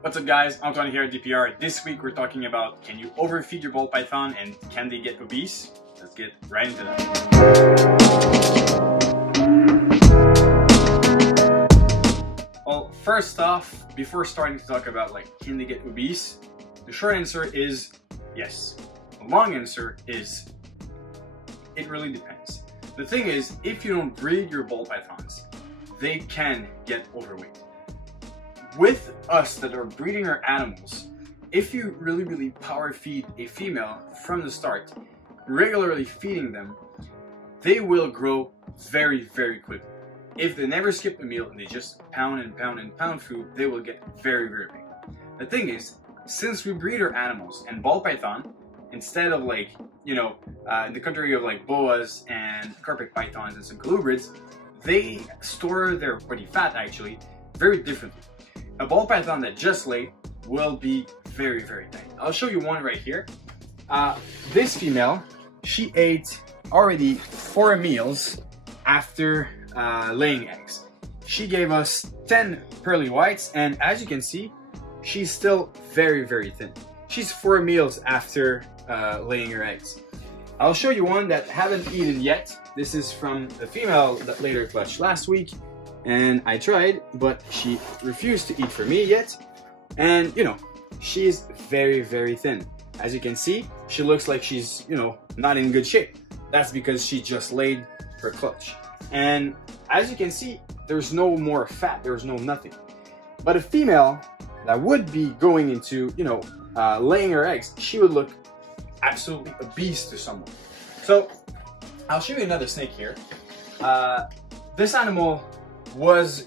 What's up guys, Antoine here at DPR. This week we're talking about, can you overfeed your ball python and can they get obese? Let's get right into that. Well, first off, before starting to talk about can they get obese, the short answer is yes. The long answer is it really depends. The thing is, if you don't breed your ball pythons, they can get overweight. With us that are breeding our animals, if you really power feed a female from the start, regularly feeding them, they will grow very quickly. If they never skip a meal and they just pound and pound food, they will get very big. The thing is, since we breed our animals and ball python, instead of in the country of boas and carpet pythons and some colubrids, they store their body fat actually very differently. A ball python that just laid will be very tight. I'll show you one right here. This female, she ate already 4 meals after laying eggs. She gave us 10 pearly whites, and as you can see, she's still very thin. She's 4 meals after laying her eggs. I'll show you one that haven't eaten yet. This is from a female that laid her clutch last week, and I tried, but she refused to eat for me yet. And she's very thin. As you can see, she looks like she's not in good shape. That's because she just laid her clutch. And as you can see, there's no more fat, there's no nothing. But a female that would be going into laying her eggs, she would look absolutely obese to someone. So I'll show you another snake here. This animal was,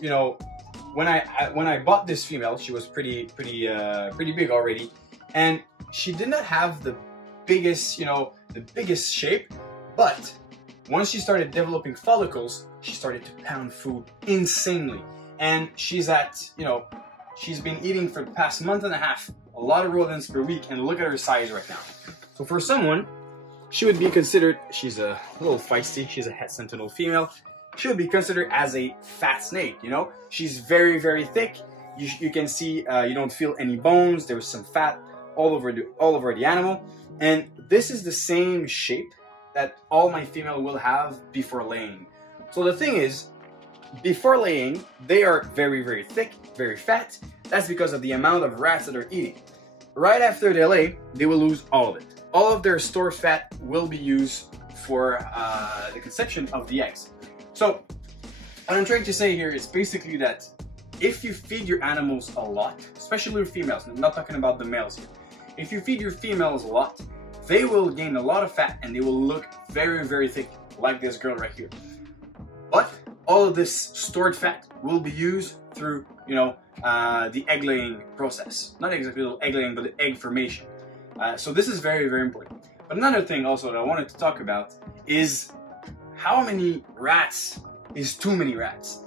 when I bought this female, she was pretty big already, and she did not have the biggest shape. But once she started developing follicles, she started to pound food insanely, and she's been eating for the past month and a half a lot of rodents per week, and look at her size right now. So for someone, she would be considered, she's a little feisty, she's a het sentinel female, she would be considered as a fat snake, She's very thick. You can see, you don't feel any bones, there's some fat all over the animal. And this is the same shape that all my female will have before laying. So the thing is, before laying, they are very thick, very fat. That's because of the amount of rats that they're eating. Right after they lay, they will lose all of it. All of their stored fat will be used for the conception of the eggs. So what I'm trying to say here is basically that if you feed your animals a lot, especially your females, I'm not talking about the males here. If you feed your females a lot, they will gain a lot of fat and they will look very thick, like this girl right here. But all of this stored fat will be used through, the egg laying process. Not exactly the egg laying, but the egg formation. So this is very important. But another thing also that I wanted to talk about is how many rats is too many rats.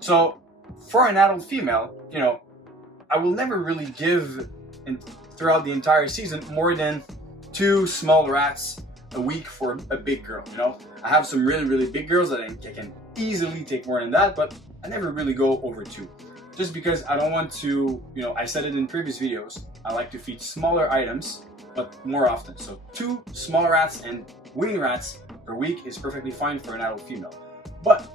So for an adult female, I will never really give throughout the entire season more than 2 small rats a week for a big girl. I have some really big girls that I can easily take more than that, but I never really go over 2. Just because I don't want to, I said it in previous videos, I like to feed smaller items, but more often. So 2 small rats and weaned rats per week is perfectly fine for an adult female. But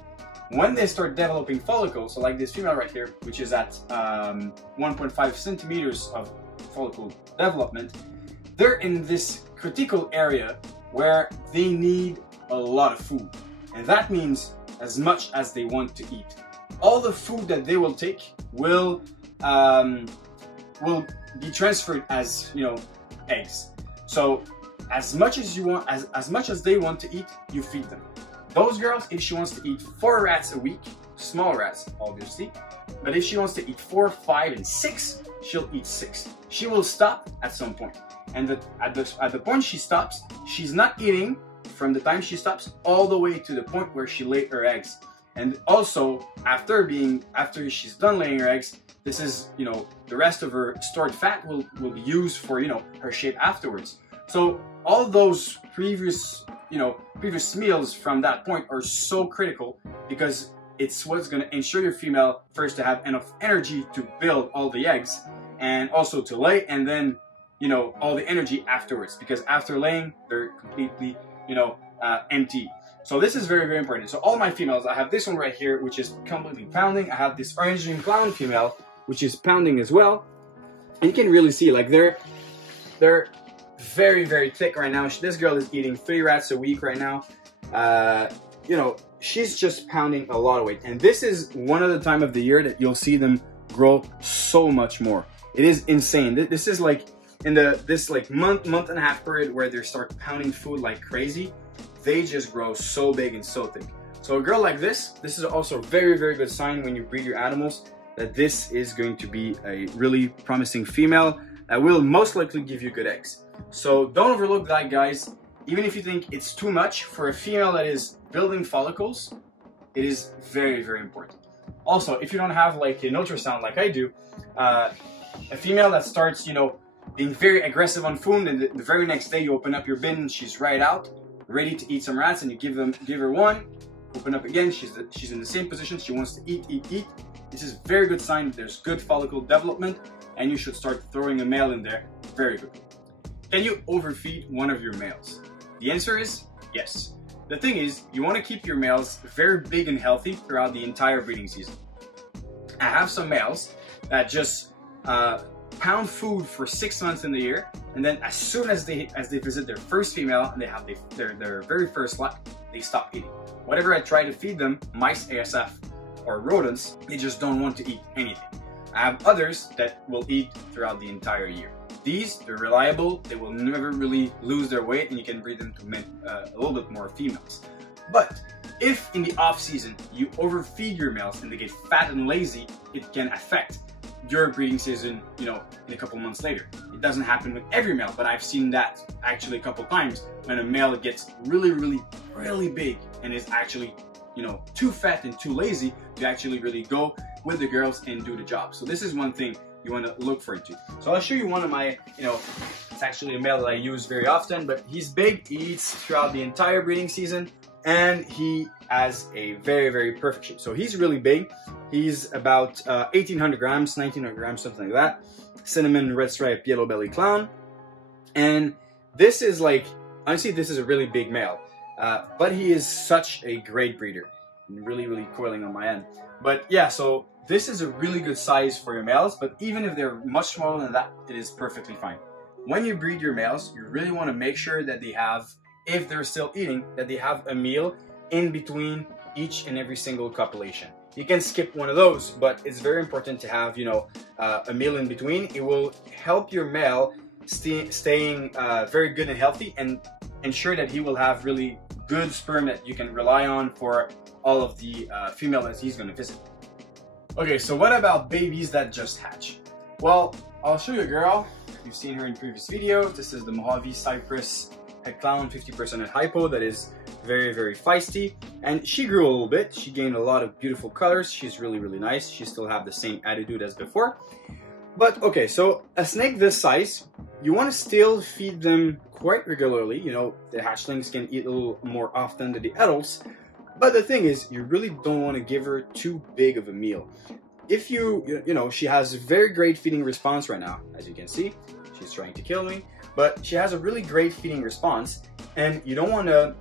when they start developing follicles, so like this female right here, which is at 1.5 centimeters of follicle development, they're in this critical area where they need a lot of food. And that means as much as they want to eat. All the food that they will take will be transferred as, eggs. So as much as you want, as much as they want to eat, you feed them. Those girls, if she wants to eat 4 rats a week, small rats obviously, but if she wants to eat 4, 5, and 6, she'll eat 6. She will stop at some point, and at the point she stops, she's not eating from the time she stops all the way to the point where she laid her eggs. And also after she's done laying her eggs, this is the rest of her stored fat will be used for her shape afterwards. So all those previous meals from that point are so critical, because it's what's going to ensure your female first to have enough energy to build all the eggs, and also to lay, and then, you know, all the energy afterwards, because after laying, they're completely, you know, empty. So this is very, very important. So all my females, I have this one right here, which is completely pounding. I have this orange dream clown female, which is pounding as well. And you can really see, like, they're very, very thick right now. This girl is eating 3 rats a week right now. You know, she's just pounding a lot of weight. And this is one of the time of the year that you'll see them grow so much more. It is insane. This is like in this like month and a half period where they start pounding food like crazy. They just grow so big and so thick. So a girl like this is also a very, very good sign when you breed your animals that this is going to be a really promising female that will most likely give you good eggs. So don't overlook that, guys. Even if you think it's too much for a female that is building follicles, it is very, very important. Also, if you don't have like an ultrasound like I do, a female that starts, you know, being very aggressive on food, and the very next day you open up your bin and she's right out, ready to eat some rats, and you give her one, open up again, she's in the same position, she wants to eat. This is a very good sign that there's good follicle development, and you should start throwing a male in there very quickly. Can you overfeed one of your males? The answer is yes. The thing is, you want to keep your males very big and healthy throughout the entire breeding season. I have some males that just pound food for 6 months in the year, and then as soon as they visit their first female and they have their very first lot, they stop eating. Whatever I try to feed them, mice, ASF, or rodents, they just don't want to eat anything. I have others that will eat throughout the entire year. They're reliable, they will never really lose their weight, and you can breed them to a little bit more females. But if in the off season you overfeed your males and they get fat and lazy, it can affect your breeding season, you know, in a couple months later. It doesn't happen with every male, but I've seen that actually a couple times when a male gets really, really, really big and is actually, you know, too fat and too lazy to actually really go with the girls and do the job. So this is one thing you want to look for into. So I'll show you one of my, you know, it's actually a male that I use very often, but he's big, he eats throughout the entire breeding season, and he has a very, very perfect shape. So he's really big. He's about 1,800 grams, 1,900 grams, something like that. Cinnamon red stripe yellow belly clown. And this is like, honestly, this is a really big male. But he is such a great breeder. Really, really coiling on my end. But yeah, so this is a really good size for your males, but even if they're much smaller than that, it is perfectly fine. When you breed your males, you really want to make sure that they have, if they're still eating, that they have a meal in between each and every single copulation. You can skip one of those, but it's very important to have, you know, a meal in between. It will help your male staying very good and healthy, and ensure that he will have really good sperm that you can rely on for all of the female that he's going to visit. Okay, so what about babies that just hatch? Well, I'll show you a girl. You've seen her in previous videos. This is the Mojave Cypress head clown, 50% at hypo, that is very, very feisty. And she grew a little bit. She gained a lot of beautiful colors. She's really, really nice. She still have the same attitude as before. But okay, so a snake this size, you want to still feed them quite regularly. You know, the hatchlings can eat a little more often than the adults. But the thing is, you really don't want to give her too big of a meal. If you know, she has a very great feeding response right now. As you can see, she's trying to kill me. But she has a really great feeding response. And you don't want to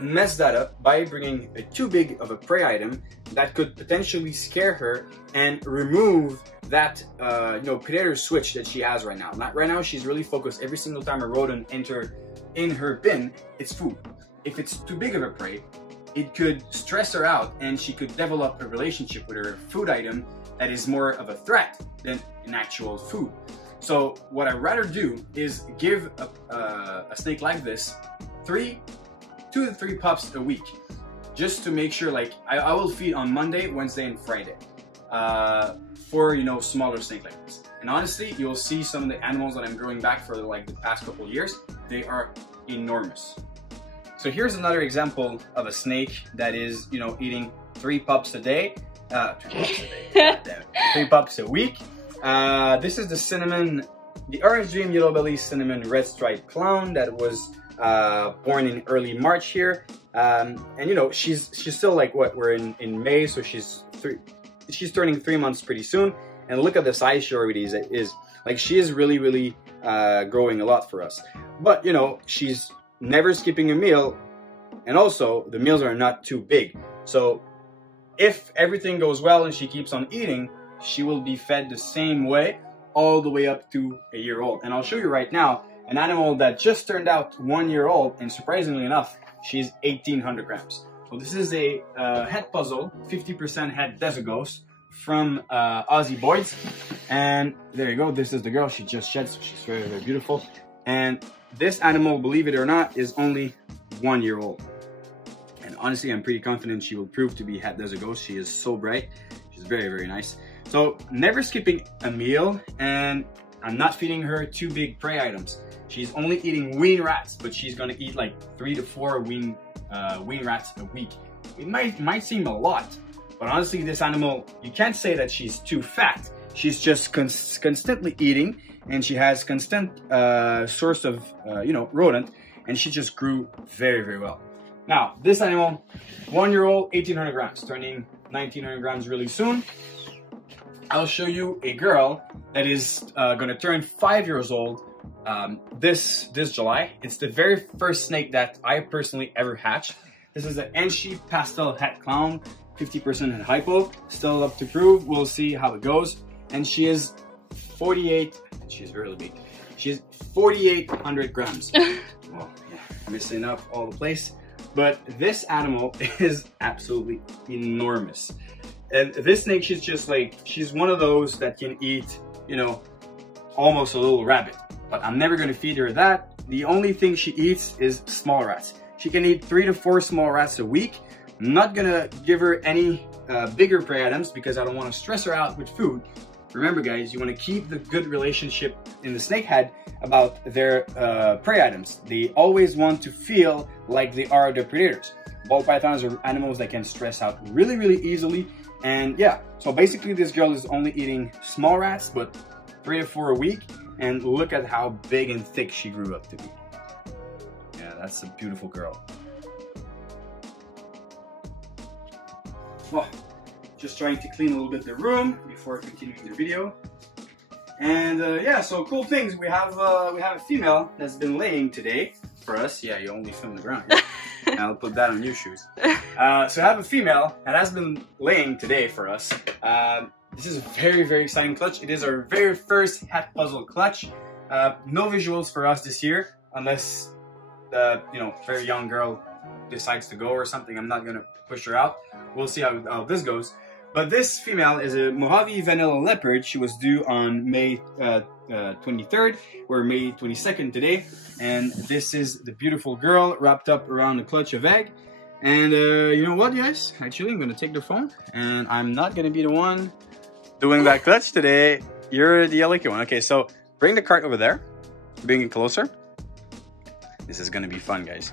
mess that up by bringing too big of a prey item that could potentially scare her and remove that you know, predator switch that she has right now. Right now, she's really focused every single time a rodent enters in her bin, it's food. If it's too big of a prey, it could stress her out, and she could develop a relationship with her food item that is more of a threat than an actual food. So what I'd rather do is give a snake like this 2 to 3 pups a week, just to make sure, like, I will feed on Monday, Wednesday, and Friday for, you know, smaller snake like this. And honestly, you'll see some of the animals that I'm growing back for like the past couple of years, they are enormous. So here's another example of a snake that is, you know, eating 3 pups a day. 3 pups a day. 3 pups a week. This is the Orange Dream Yellow Belly Cinnamon Red Stripe Clown that was born in early March here. And you know, she's still like, what, we're in May, so she's turning 3 months pretty soon. and look at the size she already is. Like, she is really growing a lot for us. But you know, she's never skipping a meal, and also the meals are not too big. So if everything goes well and she keeps on eating, she will be fed the same way all the way up to a year old. And I'll show you right now an animal that just turned out 1 year old, and surprisingly enough, she's 1,800 grams. So this is a het puzzle, 50% het Desogos from Aussie Boys. And there you go, this is the girl. She just shed, so she's very beautiful. And this animal, believe it or not, is only 1 year old. And honestly, I'm pretty confident she will prove to be het Desogos. She is so bright. She's very nice. So never skipping a meal, and I'm not feeding her too big prey items. She's only eating wean rats, but she's gonna eat like 3 to 4 wean rats a week. It might seem a lot, but honestly, this animal, you can't say that she's too fat. She's just constantly eating, and she has constant source of you know, rodent, and she just grew very well. Now, this animal, 1 year old, 1,800 grams, turning 1,900 grams really soon. I'll show you a girl that is gonna turn 5 years old this July. It's the very first snake that I personally ever hatched. This is an Enshi Pastel Het Clown, 50% het hypo. Still up to prove. We'll see how it goes. And she is 48. She's really big. She's 4,800 grams. Well, yeah, missing up all the place. But this animal is absolutely enormous. And this snake, she's just like, she's one of those that can eat, you know, almost a little rabbit. But I'm never gonna feed her that. The only thing she eats is small rats. She can eat 3 to 4 small rats a week. I'm not gonna give her any bigger prey items because I don't wanna stress her out with food. Remember guys, you wanna keep the good relationship in the snake head about their prey items. They always want to feel like they are the predators. Ball pythons are animals that can stress out really easily. And yeah, so basically this girl is only eating small rats, but 3 to 4 a week. And look at how big and thick she grew up to be. Yeah, that's a beautiful girl. Well, just trying to clean a little bit the room before continuing the video. And yeah, so cool things. We have a female that's been laying today for us. Yeah, you only film the ground. I'll put that on your shoes. So I have a female that has been laying today for us. This is a very exciting clutch. It is our very first het puzzle clutch. No visuals for us this year, unless the very young girl decides to go or something. I'm not gonna push her out. We'll see how this goes. But this female is a Mojave Vanilla Leopard. She was due on May 23rd. We're May 22nd today. And this is the beautiful girl wrapped up around a clutch of egg. And you know what, guys? Actually, I'm gonna take the phone, and I'm not gonna be the one doing that clutch today. You're the lucky one. Okay, so bring the cart over there. Bring it closer. This is gonna be fun, guys.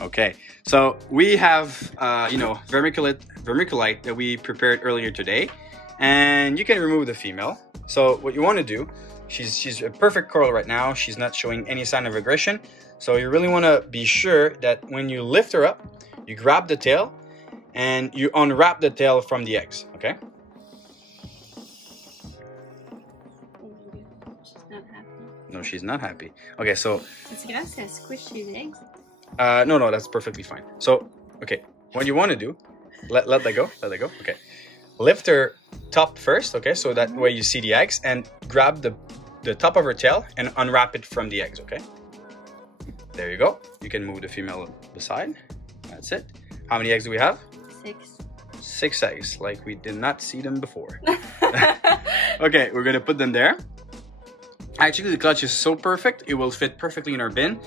Okay, so we have vermiculite that we prepared earlier today, and you can remove the female. So what you want to do, she's a perfect coral right now. She's not showing any sign of aggression. So you really want to be sure that when you lift her up, you grab the tail and you unwrap the tail from the eggs. Okay. She's not happy. No, she's not happy. Okay, so. It's gonna say squishy the eggs. No, that's perfectly fine. So, okay, what you want to do, let that go, okay. Lift her top first, okay, so that way you see the eggs, and grab the top of her tail and unwrap it from the eggs, okay? There you go. You can move the female beside. That's it. How many eggs do we have? 6. 6 eggs, like we did not see them before. Okay, we're gonna put them there. Actually, the clutch is so perfect, it will fit perfectly in our bin.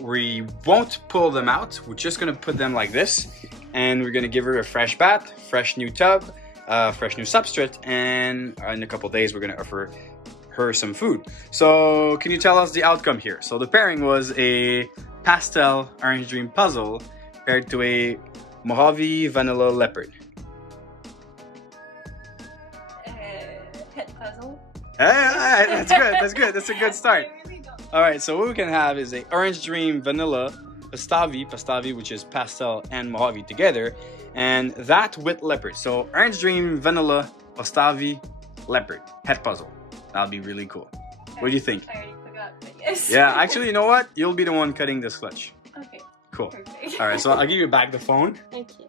We won't pull them out. We're just gonna put them like this, and we're gonna give her a fresh bath, fresh new tub, fresh new substrate, and in a couple days we're gonna offer her some food. So can you tell us the outcome here? So the pairing was a pastel orange dream puzzle paired to a Mojave Vanilla Leopard. Het puzzle. Hey, that's good. That's good. That's a good start. All right, so what we can have is a Orange Dream Vanilla Pastavi, which is pastel and Mojave together, and that with leopard. So Orange Dream, Vanilla, Ostavi, leopard, het puzzle. That'll be really cool. What do you think? I already forgot, but yes. Yeah, actually, you know what? You'll be the one cutting this clutch. Okay. Cool. Perfect. All right, so I'll give you back the phone. Thank you.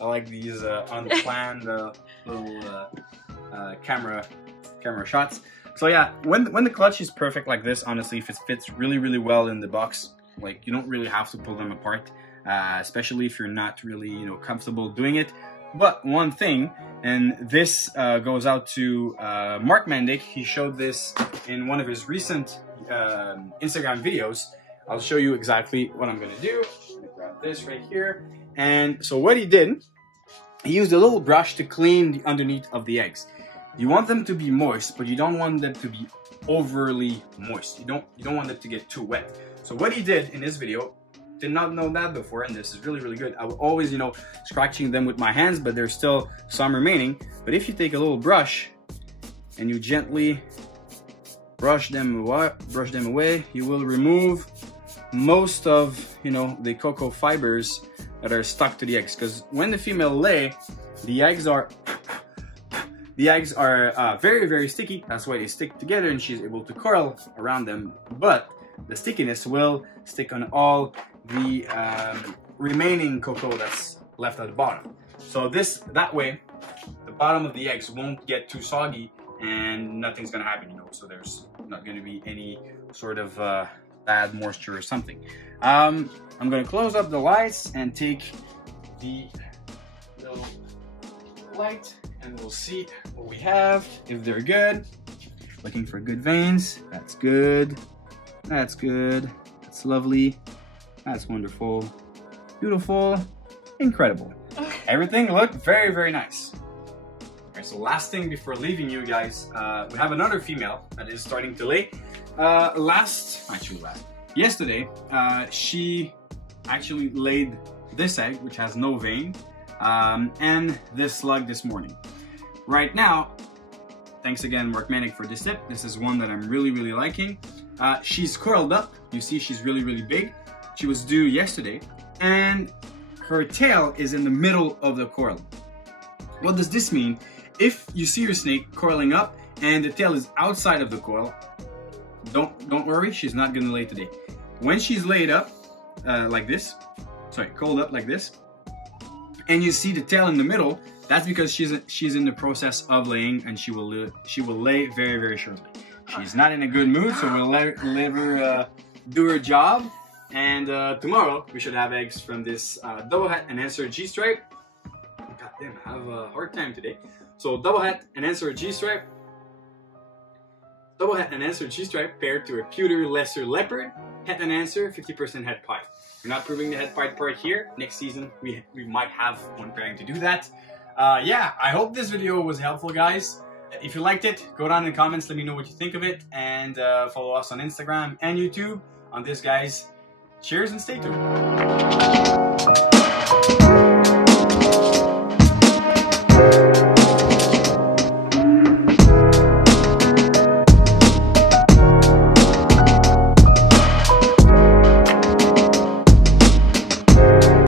I like these unplanned little camera shots. So yeah, when the clutch is perfect like this, honestly, if it fits really well in the box, like you don't really have to pull them apart, especially if you're not really comfortable doing it. But one thing, and this goes out to Mark Mendick. He showed this in one of his recent Instagram videos. I'll show you exactly what I'm gonna do. I'm gonna grab this right here. And so what he did, he used a little brush to clean the underneath of the eggs. You want them to be moist, but you don't want them to be overly moist. You don't want them to get too wet. So what he did in this video, did not know that before, and this is really good. I would always, scratching them with my hands, but there's still some remaining. But if you take a little brush and you gently brush them away, you will remove most of, the cocoa fibers that are stuck to the eggs. Because when the female lay, the eggs are very sticky. That's why they stick together, and she's able to curl around them. But the stickiness will stick on all the remaining cocoa that's left at the bottom. So that way, the bottom of the eggs won't get too soggy, and nothing's gonna happen. So there's not gonna be any sort of bad moisture or something. I'm gonna close up the lights and take the little light, and we'll see what we have, if they're good. Looking for good veins. That's good. That's good. That's lovely. That's wonderful. Beautiful. Incredible. Everything looked very nice. Okay, so last thing before leaving you guys, we have another female that is starting to lay. Yesterday, she actually laid this egg, which has no vein, and this slug this morning. Right now, thanks again, Mark Manic, for this tip. This is one that I'm really liking. She's curled up. You see, she's really big. She was due yesterday, and her tail is in the middle of the coil. What does this mean? If you see your snake coiling up and the tail is outside of the coil, don't worry, she's not gonna lay today. When she's laid up like this, coiled up like this, and you see the tail in the middle, that's because she's in the process of laying, and she will lay very shortly. She's not in a good mood, so we'll let her do her job. And tomorrow we should have eggs from this double hat and answer G-stripe. Goddamn, I have a hard time today. So double hat and answer G-stripe. Double hat and answer G-stripe paired to a pewter lesser leopard. Het and answer 50% het pied. We're not proving the het pied part here. Next season we might have one pairing to do that. Yeah, I hope this video was helpful, guys. If you liked it, go down in the comments, let me know what you think of it, and follow us on Instagram and YouTube on this, guys. Cheers and stay tuned.